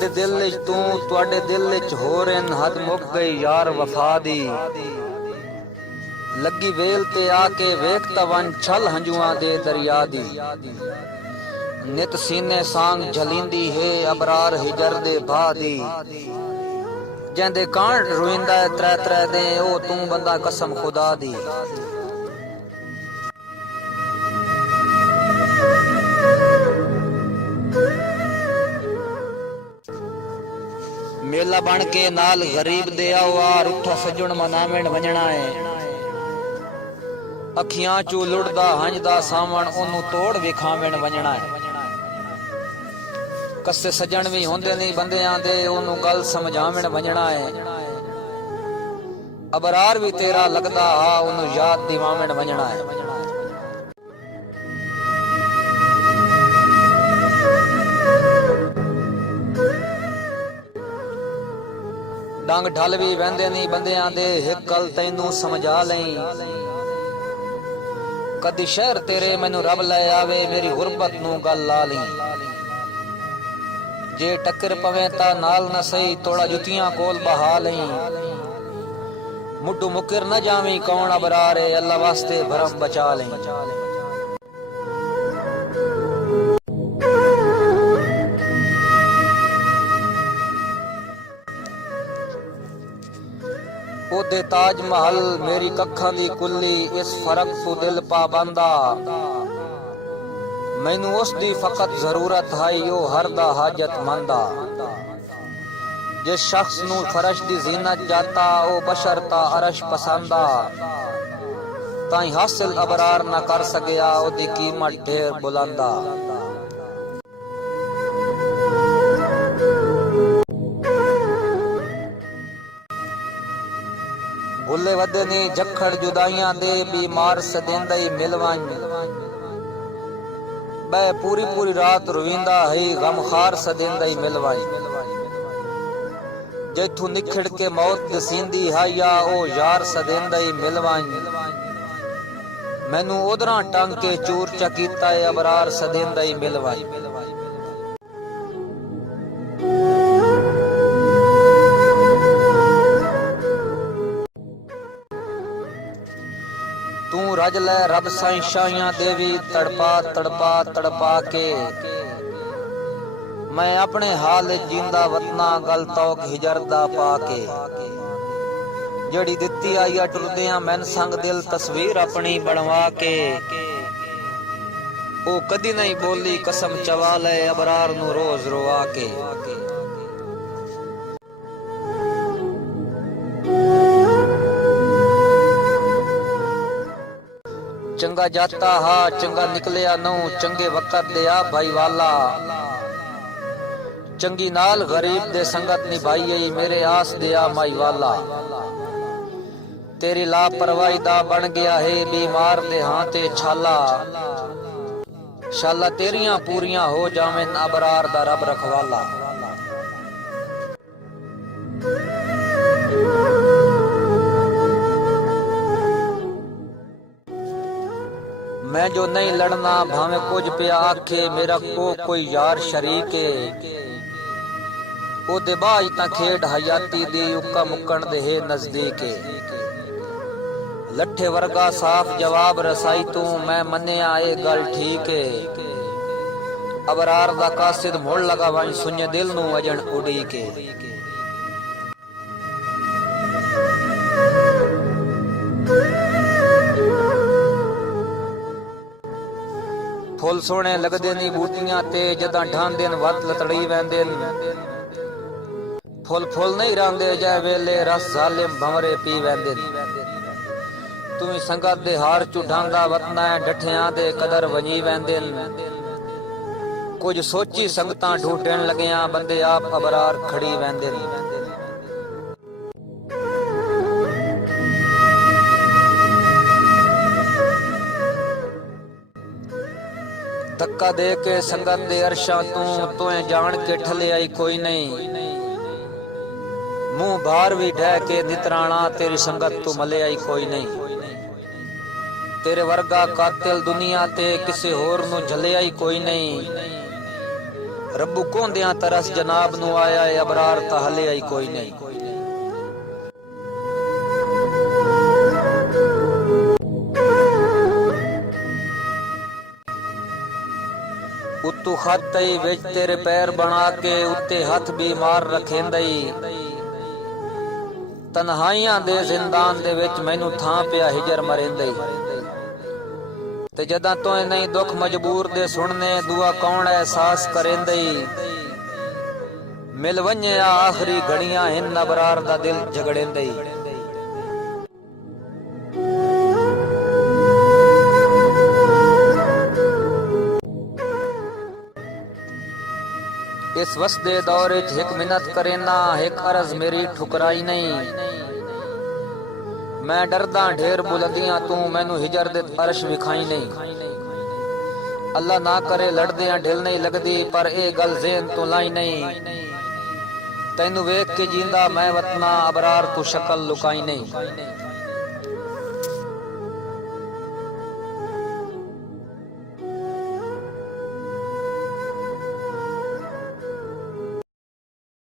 साडे दिल विच तू तुहाडे दिल विच होर इन हद मुक गई यार वफा दी लगी वेल ते आके वेख तवन छल हंजुआं दे दरिया दी नित सीने सांग झलिंदी है अबरार हिजर दे भा दी जेंदे कांड रोइंदा त्रै त्रै दे ओ तू बंदा कसम खुदा दी मेला बन के नाल गरीब दे आओ आ रुठा सजण मनावण वंजणा है अखियां चू लुड़दा हंजदा सावण ओनू तोड़ विखावण वंजणा है कसे सजण भी होंदे नहीं बंदियां दे ओनू गल समझावण वंजणा है अबरार भी तेरा लगदा आ ओनू याद दिवावण वंजणा है डंग ढल भी वहंदे नहीं बंदियां दे हिक गल तैनू समझा लई कदी शहर तेरे मैनू रब लै आवे मेरी गुरबत नू गल ला लई जे टक्कर पवे ता नाल न सही तोड़ा जुतियां कोल बहा लई मुड्डू मुकर न जावी कौन अबरार है अल्लाह वास्ते भरम बचा लई ओदे ताज महल मेरी कखा दी कुल्ली इस फर्क तू दिल पाबंदा मैनू उस दी फकत जरूरत है यो हर दा हाजत मंदा जिस शख्स नू फरश दी जीनत जाता ओ बशर ता अरश पसंदा ताई हासिल अबरार न कर सकिया ओदी कीमत ढेर बुलंदा भुले वदे नी जखड़ जुदाइयां दे बीमार सदेंदा ही मिलवाई बै पूरी पूरी रात रोविंदा है गमखार सदेंदा ही मिलवाई जेथू निखड़ के मौत दसींदी है या ओ यार सदेंदा ही मिलवाई मैनू उधरा टंग के चूर चकीता है अबरार सदेंदा ही मिलवाई तू रज लै रब साईं शाहियां देवी तड़पा तड़पा तड़पा के मैं अपने हाल जींदा वतना गल तौक हिजरदा पाके जड़ी दित्ती आई टुरदियां मैन संग दिल तस्वीर अपनी बनवा के ओ कदी नहीं बोली कसम चवा ले अबरार नू रोज रोआ के चंगा जाता हा चंगा निकलिया नौ चंगे वक्त दिया भाई वाला चंगी नाल गरीब दे संगत निभाई मेरे आस दिया माई वाला तेरी लापरवाही दा बन गया है बीमार दे हां ते छाला शाला तेरियां पूरियां हो जावें अबरार दा रब रखवाला मैं जो नहीं लड़ना भावे कुछ पिया आखे मेरा कोई यार शरीक ओ दिबाज ता खेड हयाती दी उक्का मुक्कण दे है नजदीक लठे वर्गा साफ जवाब रसाई तू मैं मन्ने आए गल ठीक अबरार दा कासिद मोड़ लगा वाई सुन्य दिल नू अजन उड़ी के फुल सोने लगदे नी बूटियां ते जदां ढांदे न वत लतड़ी वैंदे फुल फुल नहीं रांदे जै वेले रस जालिम भंवरे पी वैंदे तू संगत दे हार चू ढांदा वतना डठियां दे कदर वजी वैंदे कुछ सोची संगतां ढूंढण लगियां बंदे आप अबरार खड़ी वैंदे धक्का दे के संगत दे अरशा तू जान के ठले आई कोई नहीं मुंह बाहर भी ढह के नितराना तेरी संगत तू मले आई कोई नहीं तेरे वर्गा कातिल दुनिया ते किसी होर नू झले आई कोई नहीं ਰੱਬੂ ਕੋਂਦਿਆਂ ਤਰਸ ਜਨਾਬ ਨੂੰ ਆਇਆ ਏ ਅਬਰਾਰ ਤਾਂ ਹਲੇ ਆਈ ਕੋਈ ਨਹੀਂ। ਉਤੋਂ ਖਤ ਈ ਵਿੱਚ ਤੇਰੇ ਪੈਰ ਬਣਾ ਕੇ ਉੱਤੇ ਹੱਥ ਵੀ ਮਾਰ ਰੱਖੇਂਦਈ। ਤਨਹਾਈਆਂ ਦੇ ਜ਼ਿੰਦਾਨ ਦੇ ਵਿੱਚ ਮੈਨੂੰ ਥਾਂ ਪਿਆ ਹਿਜਰ ਮਰੇਂਦਈ। ਤੇ ਜਦਾਂ ਤੋਂ ਨਹੀਂ ਦੁੱਖ ਮਜਬੂਰ ਦੇ ਸੁਣਨੇ ਦੁਆ ਕੌਣ ਅਹਿਸਾਸ ਕਰੇਂਦਈ। ਮਿਲ ਵੰਨਿਆ ਆਖਰੀ ਘੜੀਆਂ ਹਿੰਨ ਅਬਰਾਰ ਦਾ ਦਿਲ ਝਗੜੇਂਦਈ। इस वसदे दौर एक मिन्नत करेना एक अर्ज मेरी ठुकराई नहीं। मैं डरदा ढेर बुलंदियां तू मैनू हिजर दे अर्श विखाई नहीं। अल्लाह ना करे लड़दियां ढिल नहीं लगदी पर ए गल ज़हन तो लाई नहीं। तैनू वेख के जींदा मैं वतना अबरार तू शक्ल लुकाई नहीं।